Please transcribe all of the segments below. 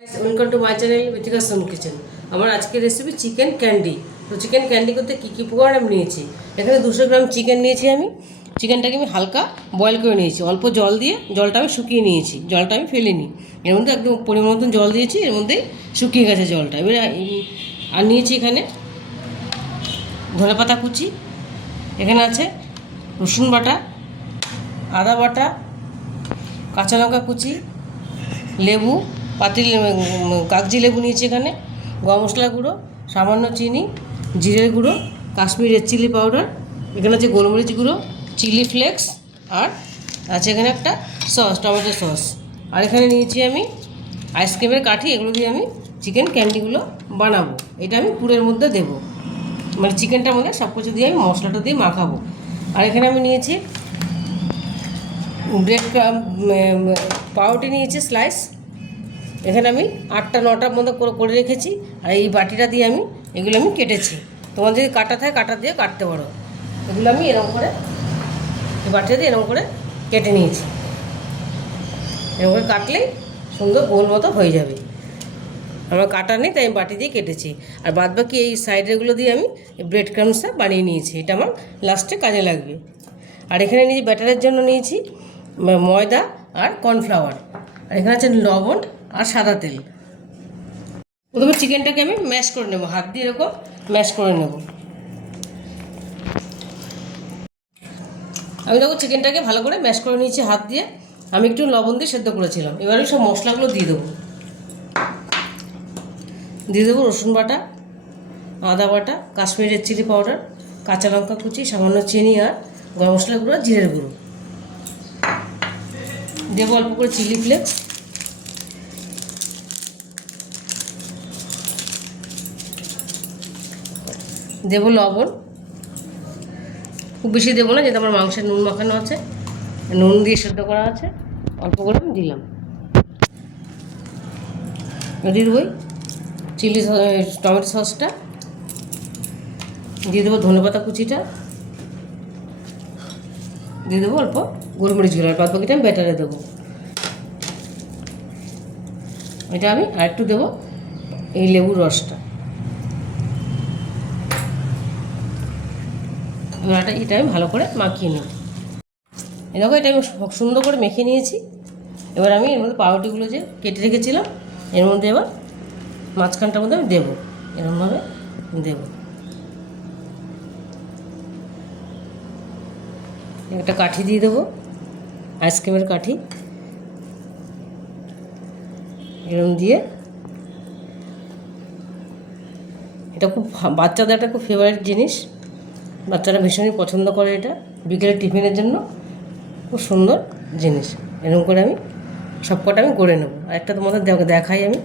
Welcome to my channel Ritika Som kitchen. আমার আজকের recipe chicken candy. তো চিকেন ক্যান্ডি করতে কী কী উপকরণ আমি নিয়েছি, এখানে 200 গ্রাম চিকেন নিয়েছি। আমি চিকেনটাকে আমি হালকা বয়েল করে নিয়েছি, অল্প জল দিয়ে। জলটা আমি শুকিয়ে নিয়েছি, জলটা আমি ফেলিনি। এর মধ্যে একদম পরিমাণ মতন জল দিয়েছি, এর মধ্যেই শুকিয়ে গেছে জলটা। এবারে আর নিয়েছি এখানে ধনেপাতা কুচি, এখানে আছে রসুন বাটা, আদা বাটা, কাঁচা লঙ্কা কুচি, লেবু কাগজি লেবু নিয়েছি, এখানে গরম মশলা গুঁড়ো, সামান্য চিনি, জিরের গুঁড়ো, কাশ্মীরি রেড চিলি পাউডার, এখানে আছে গোলমরিচ গুঁড়ো, চিলি ফ্লেক্স, আর আছে এখানে একটা সস, টমেটো সস। আর এখানে নিয়েছি আমি আইসক্রিমের কাঠি। এগুলো দিয়ে আমি চিকেন ক্যান্ডিগুলো বানাবো। এটা আমি পুরের মধ্যে দেবো, মানে চিকেনটার মধ্যে সব কিছু দিয়ে আমি মশলাটা দিয়ে মাখাবো। আর এখানে আমি নিয়েছি ব্রেড পাউরুটি নিয়েছি স্লাইস। এখানে আমি 8টা 9টার মতো করে রেখেছি। আর এই বাটিটা দিয়ে আমি এগুলো আমি কেটেছি। তোমার যদি কাটা থাকে কাটা দিয়ে কাটতে পারো। এগুলো আমি এরকম করে এই বাটিটা দিয়ে এরকম করে কেটে নিয়েছি। এরকম করে কাটলেই সুন্দর গোল মতো হয়ে যাবে। আমার কাটা নেই, তাই আমি বাটি দিয়ে কেটেছি। আর বাদ বাকি এই সাইডেরগুলো দিয়ে আমি ব্রেড ক্রামসটা বানিয়ে নিয়েছি। এটা আমার লাস্টে কাজে লাগবে। আর এখানে নিয়েছি ব্যাটারের জন্য নিয়েছি ময়দা আর কর্নফ্লাওয়ার। আর এখানে আছে লবণ আর সাদা তেল। প্রথমে চিকেনটাকে আমি ম্যাশ করে নেব, হাত দিয়ে এরকম ম্যাশ করে নেব। আমি দেখো চিকেনটাকে ভালো করে ম্যাশ করে নিয়েছি হাত দিয়ে। আমি একটু লবণ দিয়ে সেদ্ধ করেছিলাম। এবার আমি সব মশলাগুলো দিয়ে দেবো রসুন বাটা, আদা বাটা, কাশ্মীরি রেড চিলি পাউডার, কাঁচা লঙ্কা কুচি, সামান্য চিনি, আর গরম মশলা গুঁড়ো, জিরের গুঁড়ো দেবো, অল্প করে চিলি ফ্লেক্স, দেবো লবণ। খুব বেশি দেবো না, যেহেতু আমার মাংসের নুন মাখানো আছে, নুন দিয়ে সেদ্ধ করা আছে। অল্প করে আমি দিলাম। দিয়ে দেবো চিলি টমেটো সসটা, দিয়ে দেবো ধনেপাতা কুচিটা, দিয়ে দেবো অল্প গোলমরিচ গুঁড়ো। আর বাদ বাকিটা আমি ব্যাটারে দেবো। এটা আমি আরেকটু দেবো এই লেবুর রসটা। এটা আমি ভালো করে মাখিয়ে নেব। দেখো এটা আমি সুন্দর করে মেখে নিয়েছি। এবার আমি এর মধ্যে পাউরুটিগুলো যে কেটে রেখেছিলাম এর মধ্যে এবার মাঝখানটার মধ্যে আমি দেবো, এরকমভাবে দেবো। একটা কাঠি দিয়ে দেবো, আইসক্রিমের কাঠি, এরকম দিয়ে। এটা খুব বাচ্চাদের একটা খুব ফেভারিট জিনিস, বাচ্চারা ভীষণই পছন্দ করে এটা বিকেলের টিফিনের জন্য। খুব সুন্দর জিনিস। এরকম করে আমি সব কটা আমি করে নেবো। আর একটা তোমাদের দেখাই আমি।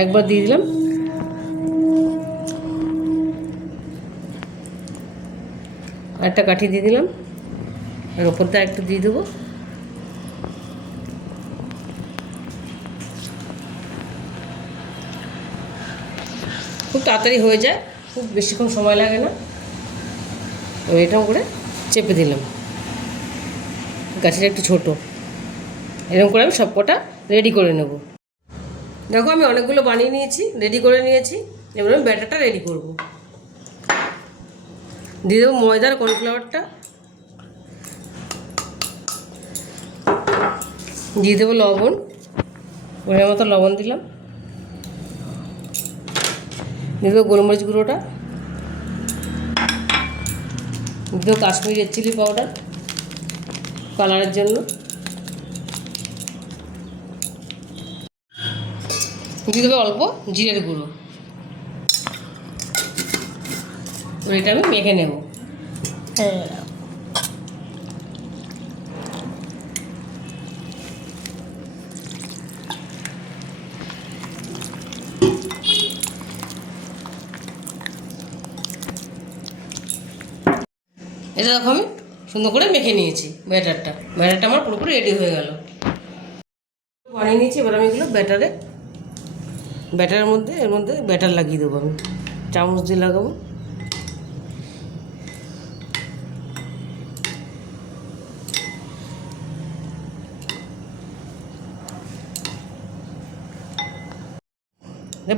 একবার দিয়ে দিলাম, একটা কাঠি দিয়ে দিলাম, আর ওপরটা একটু দিয়ে দেবো। খুব তাড়াতাড়ি হয়ে যায়, খুব বেশিক্ষণ সময় লাগে না। এরকম করে চেপে দিলাম। গাছিটা একটু ছোটো। এরকম করে আমি সব কটা রেডি করে নেব। দেখো আমি অনেকগুলো বানিয়ে নিয়েছি, রেডি করে নিয়েছি। এবার আমি ব্যাটারটা রেডি করব। দিয়ে দেবো ময়দার কর্নফ্লাওয়ারটা, দিয়ে দেবো লবণ, পরিমাণ মতো লবণ দিলাম, দিয়ে দেবো গোলমরিচ গুঁড়োটা, দিয়ে দেবো কাশ্মীরি রেড চিলি পাউডার কালারের জন্য, দিয়ে দেবো অল্প জিরের গুঁড়ো। এটা আমি মেখে নেব। এটা দেখো আমি সুন্দর করে মেখে নিয়েছি। ব্যাটারটা আমার পুরোপুরি রেডি হয়ে গেল। বানিয়ে নিয়েছি। এবার আমি এগুলো ব্যাটারের মধ্যে এর মধ্যে ব্যাটার লাগিয়ে দেবো। আমি চামচ দিয়ে লাগাবো।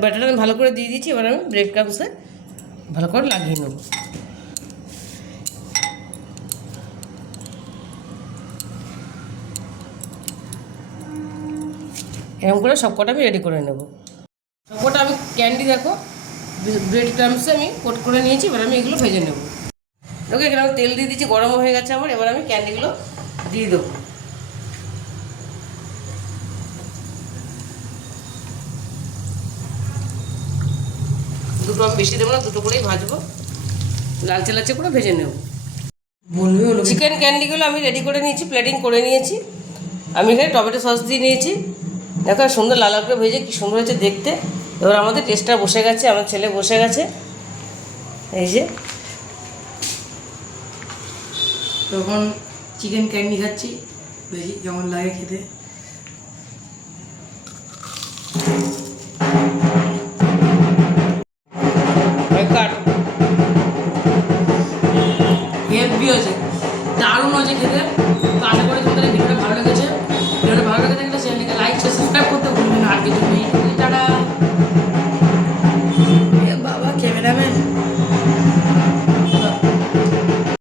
ব্যাটারটা আমি ভালো করে দিয়ে দিচ্ছি, এবার আমি ব্রেড ক্রামসে ভালো করে লাগিয়ে নেব। এরকম করে সবকটা আমি রেডি করে নেব। সবকটা আমি ক্যান্ডি দেখো ব্রেড ক্রামসে আমি কোট করে নিয়েছি, এবার আমি এগুলো ভেজে নেব। ওকে, এখানে আমি তেল দিয়ে দিচ্ছি, গরম হয়ে গেছে আমার। এবার আমি ক্যান্ডিগুলো দিয়ে দেবো। দুটো আমি বেশি দেবো না, দুটো করেই ভাজবো, লালচে লালচে করে ভেজে নেব। চিকেন ক্যান্ডিগুলো আমি রেডি করে নিয়েছি, প্লেটিং করে নিয়েছি। আমি এখানে টমেটো সস দিয়ে নিয়েছি। দেখো সুন্দর লাল লাল করে ভেজে কী সুন্দর হয়েছে দেখতে। এবার আমাদের টেস্টটা বসে গেছে, আমার ছেলে বসে গেছে, এই যে। তখন চিকেন ক্যান্ডি খাচ্ছি, বেশি কেমন লাগে খেতে। হেলদি আছে, দারুণ আছে খেতে। তো আশা করি তোমাদের ভিডিওটা ভালো লেগেছে। ভিডিওটা ভালো লেগে থাকলে চ্যানেলটিকে লাইক সাবস্ক্রাইব করতে ভুলবেন না। আজকের জন্য এইটুকুই, টাটা।